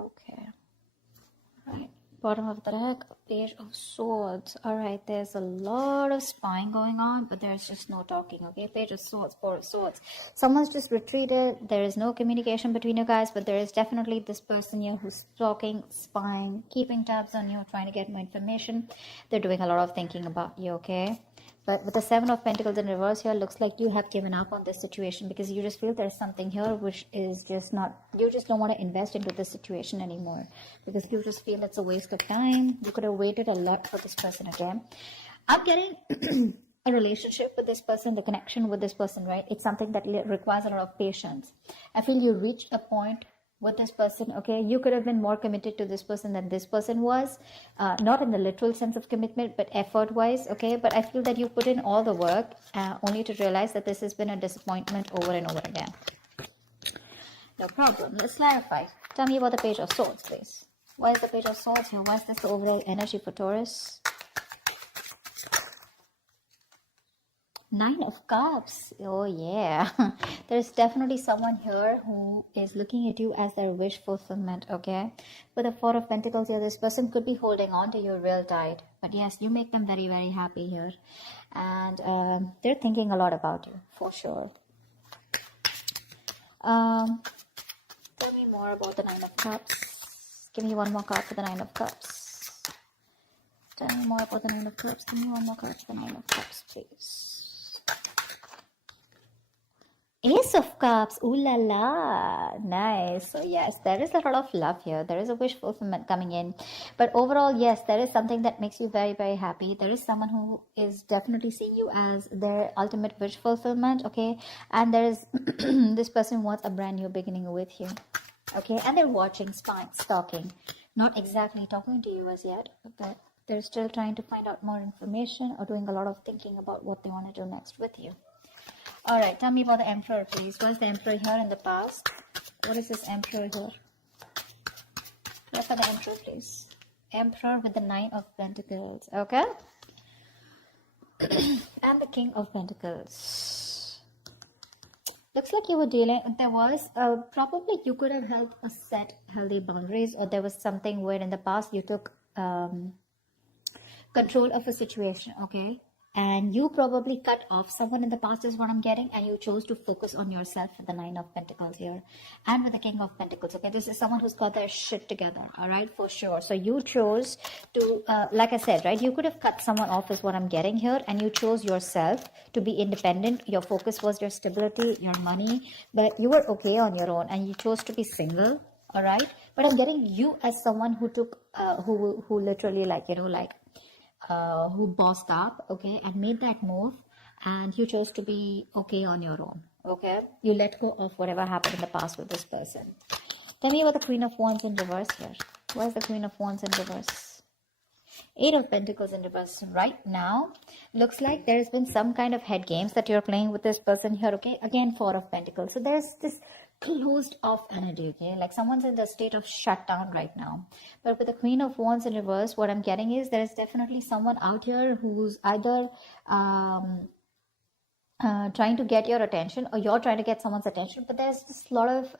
Okay. Right. Bottom of the deck, Page of Swords. All right, there's a lot of spying going on, but there's just no talking. Okay, Page of Swords, Four of Swords. Someone's just retreated. There is no communication between you guys, but there is definitely this person here who's talking, spying, keeping tabs on you, trying to get more information. They're doing a lot of thinking about you. Okay. But with the Seven of Pentacles in reverse here, looks like you have given up on this situation because you just feel there's something here which is just not, you just don't want to invest into this situation anymore because you just feel it's a waste of time. You could have waited a lot for this person again. I'm getting a relationship with this person, the connection with this person, right? It's something that requires a lot of patience. I feel you reached a point with this person, okay? You could have been more committed to this person than this person was, not in the literal sense of commitment, but effort wise, okay? But I feel that you put in all the work only to realize that this has been a disappointment over and over again. No problem. Let's clarify. Tell me about the Page of Swords, please. Why is the Page of Swords here? Why is this the overall energy for Taurus? Nine of Cups. Oh yeah. There's definitely someone here who is looking at you as their wish fulfillment, okay? With the Four of Pentacles here, this person could be holding on to you real tight. But yes, you make them very, very happy here. And they're thinking a lot about you, for sure. Tell me more about the Nine of Cups. Give me one more card for the Nine of Cups. Tell me more about the Nine of Cups. Give me one more card for the Nine of Cups, please. Ace of Cups, ooh la la, nice. So yes, there is a lot of love here. There is a wish fulfillment coming in. But overall, yes, there is something that makes you very, very happy. There is someone who is definitely seeing you as their ultimate wish fulfillment, okay? And there is, this person wants a brand new beginning with you, okay? And they're watching, spying, stalking. Not exactly talking to you as yet, but they're still trying to find out more information or doing a lot of thinking about what they want to do next with you. All right, tell me about the Emperor, please. What's the Emperor here in the past? What is this Emperor here? Look for the Emperor, please. Emperor with the Nine of Pentacles, okay? And the King of Pentacles. Looks like you were dealing, there was, probably you could have helped set healthy boundaries, or there was something where in the past you took control of a situation, okay? And you probably cut off someone in the past is what I'm getting, and you chose to focus on yourself with the Nine of Pentacles here and with the King of Pentacles, okay? This is someone who's got their shit together, all right, for sure. So you chose to, like I said, right, you could have cut someone off is what I'm getting here, and you chose yourself to be independent. Your focus was your stability, your money, but you were okay on your own, and you chose to be single, all right? But I'm getting you as someone who took, who literally like, you know, like, who bossed up, okay, and made that move, and you chose to be okay on your own, okay? You let go of whatever happened in the past with this person. Tell me about the Queen of Wands in reverse here. Why is the Queen of Wands in reverse? Eight of Pentacles in reverse. Right now, looks like there has been some kind of head games that you're playing with this person here, okay? Again, Four of Pentacles. So there's this closed off energy, okay? Like someone's in the state of shutdown right now. But with the Queen of Wands in reverse, what I'm getting is there is definitely someone out here who's either trying to get your attention, or you're trying to get someone's attention, but there's just a lot of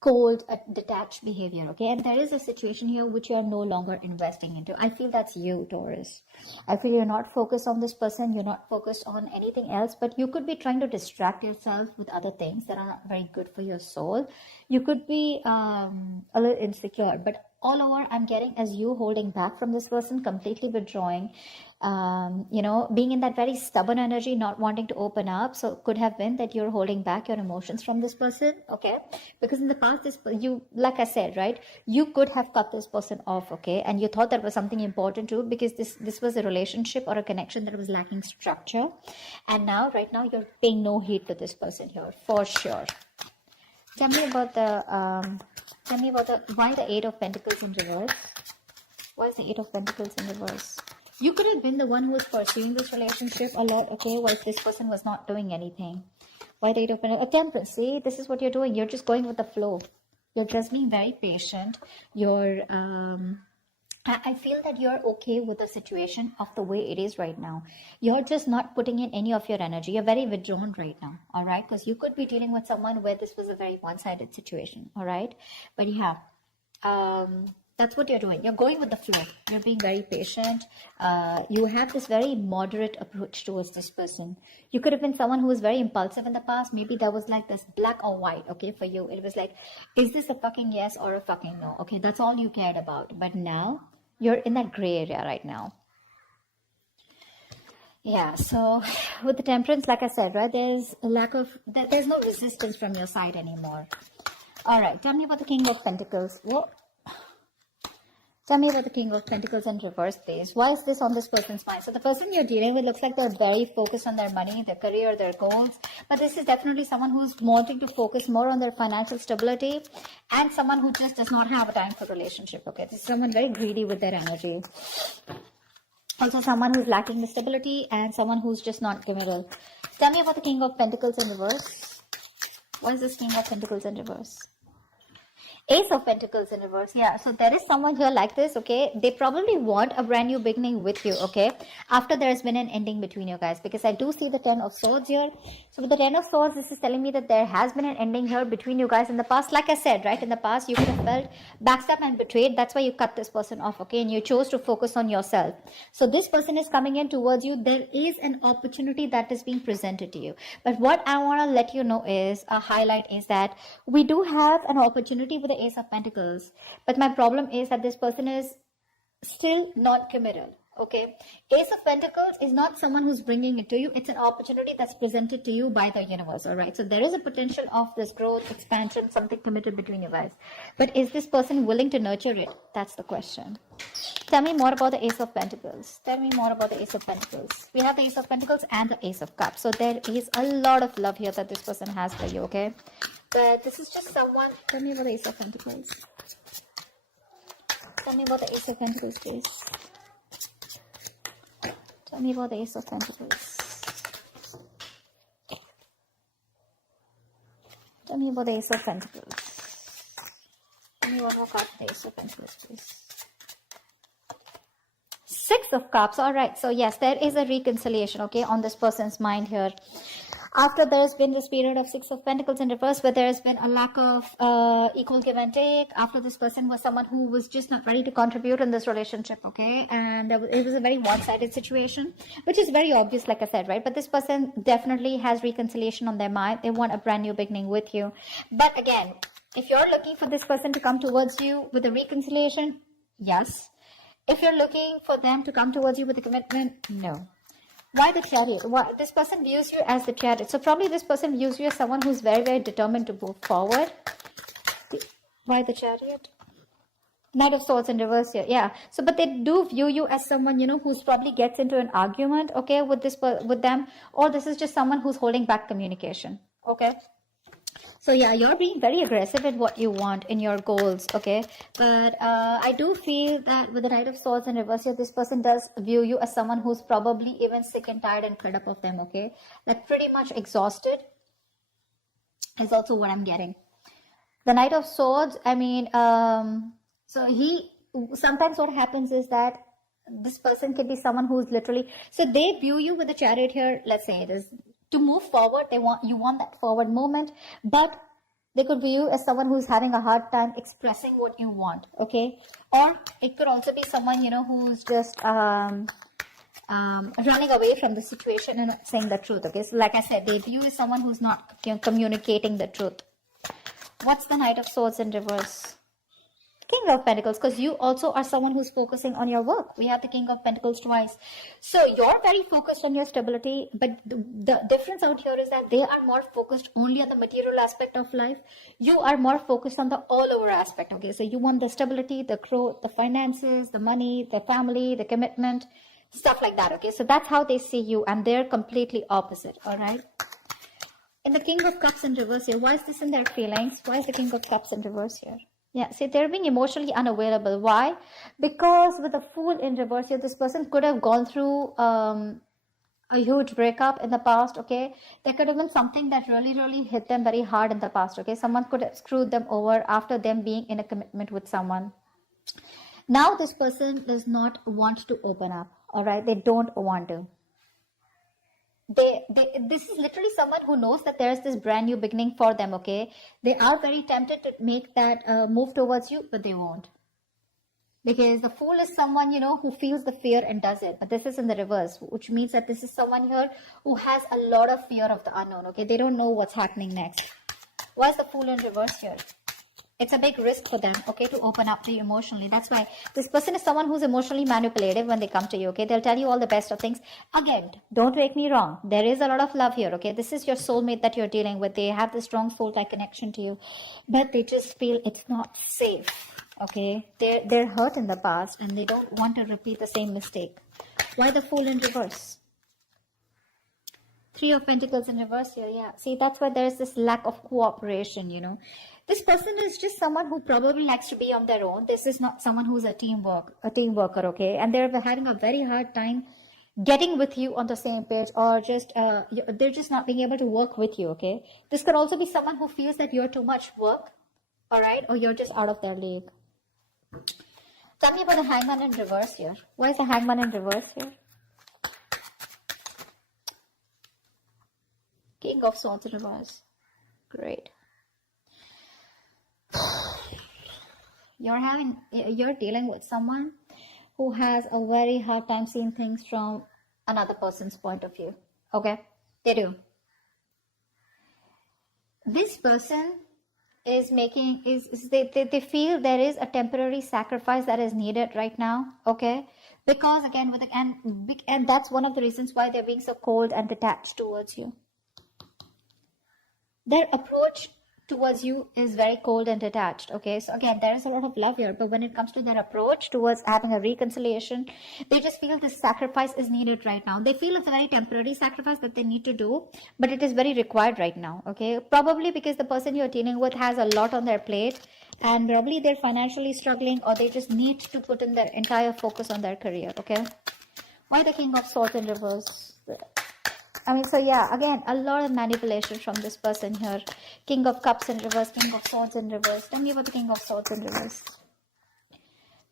cold, detached behavior, okay? And there is a situation here which you are no longer investing into. I feel that's you, Taurus. I feel you're not focused on this person, you're not focused on anything else, but you could be trying to distract yourself with other things that are not very good for your soul. You could be a little insecure, but all over I'm getting as you holding back from this person, completely withdrawing, you know, being in that very stubborn energy, not wanting to open up. So it could have been that you're holding back your emotions from this person, okay? Because in the past, you, like I said, right, you could have cut this person off, okay? And you thought that was something important too, because this was a relationship or a connection that was lacking structure. And now, right now, you're paying no heed to this person here, for sure. Tell me about the, why the Eight of Pentacles in reverse? Why is the Eight of Pentacles in reverse? You could have been the one who was pursuing this relationship a lot, okay? While this person was not doing anything. Why the Eight of Pentacles? Temperance, see? This is what you're doing. You're just going with the flow. You're just being very patient. You're, I feel that you're okay with the situation of the way it is right now. You're just not putting in any of your energy. You're very withdrawn right now, all right? Because you could be dealing with someone where this was a very one-sided situation, all right? But yeah, That's what you're doing. You're going with the flow. You're being very patient. You have this very moderate approach towards this person. You could have been someone who was very impulsive in the past. Maybe there was like this black or white, okay, for you. It was like, is this a fucking yes or a fucking no? Okay, that's all you cared about. But now, you're in that gray area right now. Yeah, so with the temperance, like I said, right, there's a lack of, there's no resistance from your side anymore. All right, tell me about the King of Pentacles. What? Tell me about the King of Pentacles in reverse, please. Why is this on this person's mind? So the person you're dealing with looks like they're very focused on their money, their career, their goals. But this is definitely someone who's wanting to focus more on their financial stability and someone who just does not have a time for relationship, okay? This is someone very greedy with their energy. Also someone who's lacking the stability and someone who's just not committed. Tell me about the King of Pentacles in reverse. What is this King of Pentacles in reverse? Ace of Pentacles in reverse. Yeah, so there is someone here like this, okay? They probably want a brand new beginning with you, okay? After there has been an ending between you guys, because I do see the Ten of Swords here. So with the Ten of Swords, this is telling me that there has been an ending here between you guys in the past. Like I said, right, in the past, you could have felt backstabbed and betrayed. That's why you cut this person off, okay? And you chose to focus on yourself. So this person is coming in towards you. There is an opportunity that is being presented to you. But what I want to let you know is, a highlight is that we do have an opportunity with the Ace of Pentacles, but my problem is that this person is still not committed, okay? Ace of Pentacles is not someone who's bringing it to you. It's an opportunity that's presented to you by the universe, all right? So there is a potential of this growth, expansion, something committed between you guys. But is this person willing to nurture it? That's the question. Tell me more about the Ace of Pentacles. Tell me more about the Ace of Pentacles. We have the Ace of Pentacles and the Ace of Cups. So there is a lot of love here that this person has for you, okay? But this is just someone. Tell me about the Ace of Pentacles. Tell me about the Ace of Pentacles, please. Tell me about the Ace of Pentacles. Tell me about the Ace of Pentacles. Tell me one more card for the Ace of Pentacles, please. Six of Cups. All right. So yes, there is a reconciliation, okay, on this person's mind here. After there's been this period of Six of Pentacles in reverse, where there's been a lack of equal give and take. After this person was someone who was just not ready to contribute in this relationship, okay? And it was a very one-sided situation, which is very obvious, like I said, right? But this person definitely has reconciliation on their mind. They want a brand new beginning with you. But again, if you're looking for this person to come towards you with a reconciliation, yes. If you're looking for them to come towards you with a commitment, no. Why the Chariot? Why? This person views you as the Chariot. So probably this person views you as someone who's very, very determined to move forward. Why the Chariot? Knight of Swords in reverse here. Yeah. So, but they do view you as someone, you know, who's probably gets into an argument, okay, with them. Or this is just someone who's holding back communication, okay? So yeah, you're being very aggressive in what you want, in your goals, okay? But I do feel that with the Knight of Swords in reverse here, this person does view you as someone who's probably even sick and tired and fed up of them, okay? Like pretty much exhausted is also what I'm getting. The Knight of Swords, I mean, sometimes what happens is that this person could be someone who's literally, so they view you with the Chariot here, let's say it is, to move forward, you want that forward movement, but they could view you as someone who's having a hard time expressing what you want, okay? Or it could also be someone, you know, who's just running away from the situation and not saying the truth, okay? So like I said, they view you as someone who's not, you know, communicating the truth. What's the Knight of Swords in reverse? King of Pentacles, because you also are someone who's focusing on your work. We have the King of Pentacles twice. So you're very focused on your stability, but the difference out here is that they are more focused only on the material aspect of life. You are more focused on the all-over aspect, okay? So you want the stability, the growth, the finances, the money, the family, the commitment, stuff like that, okay? So that's how they see you, and they're completely opposite, all right? In the King of Cups in reverse here, why is this in their feelings? Why is the King of Cups in reverse here? Yeah, see, they're being emotionally unavailable. Why? Because with the Fool in reverse here, this person could have gone through a huge breakup in the past, okay? There could have been something that really, really hit them very hard in the past, okay? Someone could have screwed them over after them being in a commitment with someone. Now this person does not want to open up, all right? They don't want to. This is literally someone who knows that there's this brand new beginning for them, okay? They are very tempted to make that move towards you, but they won't. Because the fool is someone, you know, who feels the fear and does it. But this is in the reverse, which means that this is someone here who has a lot of fear of the unknown, okay? They don't know what's happening next. Why is the fool in reverse here? It's a big risk for them, okay, to open up to you emotionally. That's why this person is someone who's emotionally manipulative when they come to you, okay? They'll tell you all the best of things. Again, don't take me wrong. There is a lot of love here, okay? This is your soulmate that you're dealing with. They have this strong soul-like connection to you, but they just feel it's not safe, okay? They're hurt in the past and they don't want to repeat the same mistake. Why the fool in reverse? Three of Pentacles in reverse here, yeah. See, that's why there's this lack of cooperation, you know. This person is just someone who probably likes to be on their own. This is not someone who's a team worker, okay? And they're having a very hard time getting with you on the same page, or just they're just not being able to work with you, okay? This could also be someone who feels that you're too much work, all right? Or you're just out of their league. Tell me about the Hangman in reverse here. Why is the Hangman in reverse here? King of Swords in reverse. Great. You're dealing with someone who has a very hard time seeing things from another person's point of view. Okay? They do. This person is making they feel there is a temporary sacrifice that is needed right now, okay? Because again and that's one of the reasons why they're being so cold and detached towards you. Their approach towards you is very cold and detached, okay? So again, there is a lot of love here, but when it comes to their approach towards having a reconciliation, they just feel this sacrifice is needed right now. They feel it's a very temporary sacrifice that they need to do, but it is very required right now, okay? Probably because the person you're dealing with has a lot on their plate, and probably they're financially struggling, or they just need to put in their entire focus on their career, okay? Why the King of Swords in reverse? I mean, so yeah, again, a lot of manipulation from this person here. King of Cups in reverse, King of Swords in reverse. Tell me about the King of Swords in reverse.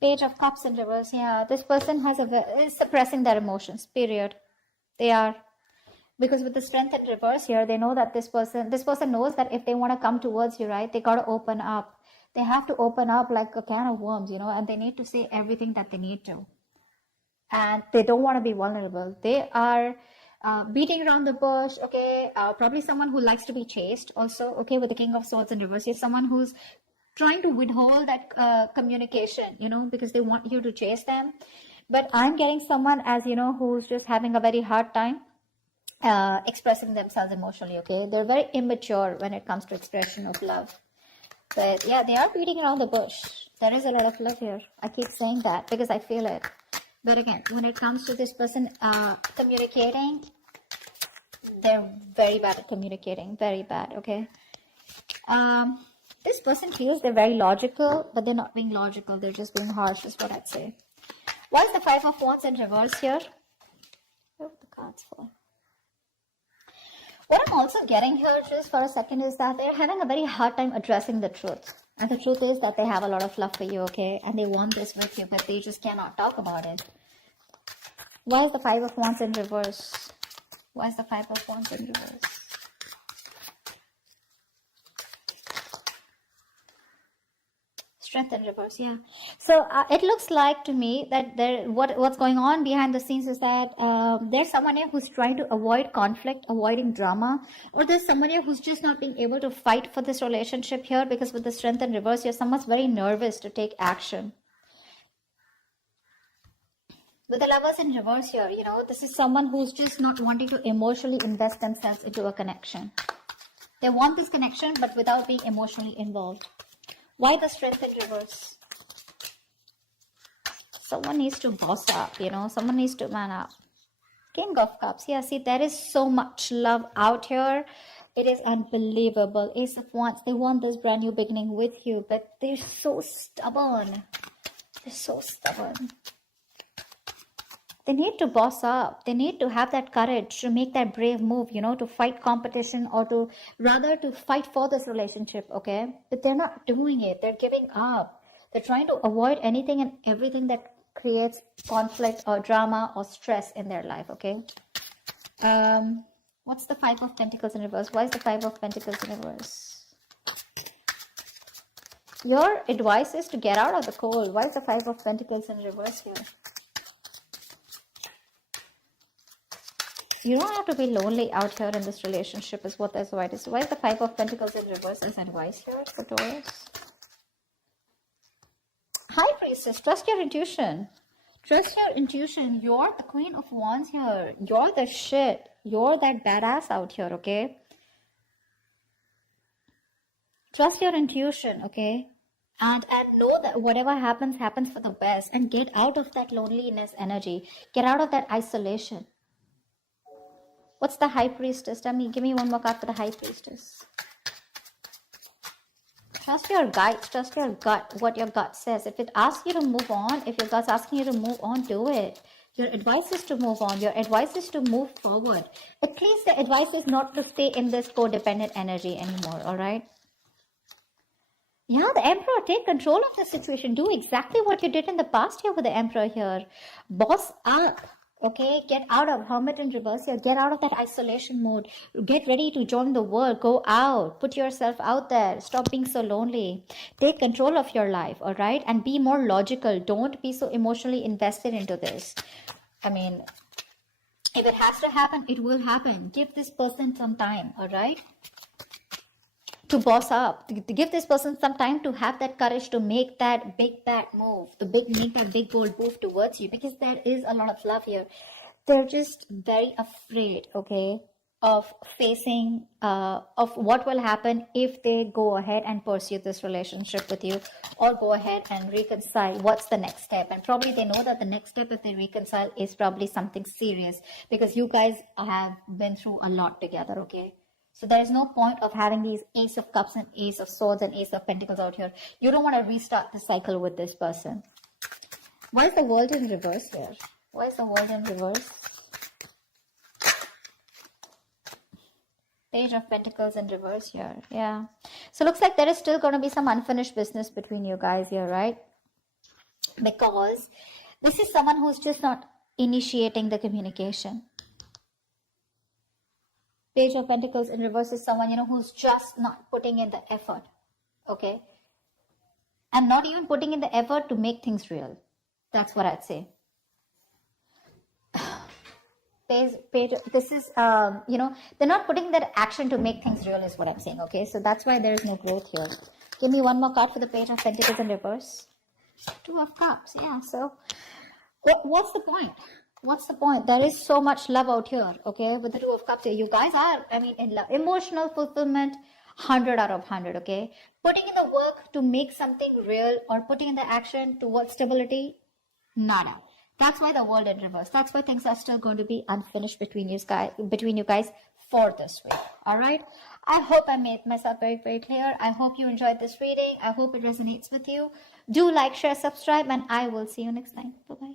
Page of Cups in reverse. Yeah, this person is suppressing their emotions, period. They are. Because with the Strength in reverse here, they know that this person knows that if they want to come towards you, right, they got to open up. They have to open up like a can of worms, you know, and they need to say everything that they need to. And they don't want to be vulnerable. They are beating around the bush, okay? Probably someone who likes to be chased also, okay? With the King of Swords in reverse, is someone who's trying to withhold that communication, you know, because they want you to chase them. But I'm getting someone as, you know, who's just having a very hard time expressing themselves emotionally, okay? They're very immature when it comes to expression of love. But yeah, they are beating around the bush. There is a lot of love here. I keep saying that because I feel it. But again, when it comes to this person communicating, they're very bad at communicating. Very bad, okay? This person feels they're very logical, but they're not being logical. They're just being harsh, is what I'd say. Why is the Five of Wands in reverse here? Oh, the cards fall. What I'm also getting here, just for a second, is that they're having a very hard time addressing the truth. And the truth is that they have a lot of love for you, okay? And they want this with you, but they just cannot talk about it. Why is the Five of Wands in reverse? Why is the Five of Wands in reverse? Strength in reverse, yeah. So it looks like to me that what's going on behind the scenes is that there's someone here who's trying to avoid conflict, avoiding drama, or there's someone here who's just not being able to fight for this relationship here, because with the Strength in reverse here, someone's very nervous to take action. With the Lovers in reverse here, you know, this is someone who's just not wanting to emotionally invest themselves into a connection. They want this connection, but without being emotionally involved. Why the Strength in reverse? Someone needs to boss up, you know. Someone needs to man up. King of Cups. Yeah, see, there is so much love out here. It is unbelievable. Ace of Wands. They want this brand new beginning with you, but they're so stubborn. They're so stubborn. They need to boss up. They need to have that courage to make that brave move, you know, to fight competition, or to rather to fight for this relationship, okay? But they're not doing it. They're giving up. They're trying to avoid anything and everything that creates conflict or drama or stress in their life, okay? What's the Five of Pentacles in reverse? Why is the Five of Pentacles in reverse? Your advice is to get out of the cold. Why is the Five of Pentacles in reverse here? You don't have to be lonely out here in this relationship is what that's why it is. Why is the Five of Pentacles in reverse as advice here for Taurus? High Priestess, trust your intuition. Trust your intuition. You're the Queen of Wands here. You're the shit. You're that badass out here, okay? Trust your intuition, okay? And know that whatever happens, happens for the best. And get out of that loneliness energy. Get out of that isolation. What's the High Priestess? Tell me, give me one more card for the High Priestess. Trust your guides, trust your gut, what your gut says. If it asks you to move on, if your gut's asking you to move on, do it. Your advice is to move on. Your advice is to move forward. At least the advice is not to stay in this codependent energy anymore, all right? Yeah, the Emperor, take control of the situation. Do exactly what you did in the past here with the Emperor here. Boss up. Okay, get out of Hermit in reverse here. Get out of that isolation mode. Get ready to join the world. Go out. Put yourself out there. Stop being so lonely. Take control of your life, all right? And be more logical. Don't be so emotionally invested into this. I mean, if it has to happen, it will happen. Give this person some time, all right? To boss up, to give this person some time to have that courage to make that big bad move, make that big bold move towards you, because there is a lot of love here. They're just very afraid, okay, of facing, of what will happen if they go ahead and pursue this relationship with you, or go ahead and reconcile. What's the next step? And probably they know that the next step, if they reconcile, is probably something serious, because you guys have been through a lot together, okay? So there is no point of having these Ace of Cups and Ace of Swords and Ace of Pentacles out here. You don't want to restart the cycle with this person. Why is the World in reverse here? Why is the World in reverse? Page of Pentacles in reverse here. Yeah. So looks like there is still going to be some unfinished business between you guys here, right? Because this is someone who's just not initiating the communication. Page of Pentacles in reverse is someone, who's just not putting in the effort, okay? And not even putting in the effort to make things real. That's what I'd say. This is, they're not putting that action to make things real is what I'm saying, okay? So that's why there is no growth here. Give me one more card for the Page of Pentacles in reverse. Two of Cups, yeah. So what's the point? What's the point? There is so much love out here, okay? With the Two of Cups here, you guys are, in love. Emotional fulfillment, 100 out of 100, okay? Putting in the work to make something real, or putting in the action towards stability, nada. That's why the World in reverse. That's why things are still going to be unfinished between you guys for this week, all right? I hope I made myself very, very clear. I hope you enjoyed this reading. I hope it resonates with you. Do like, share, subscribe, and I will see you next time. Bye-bye.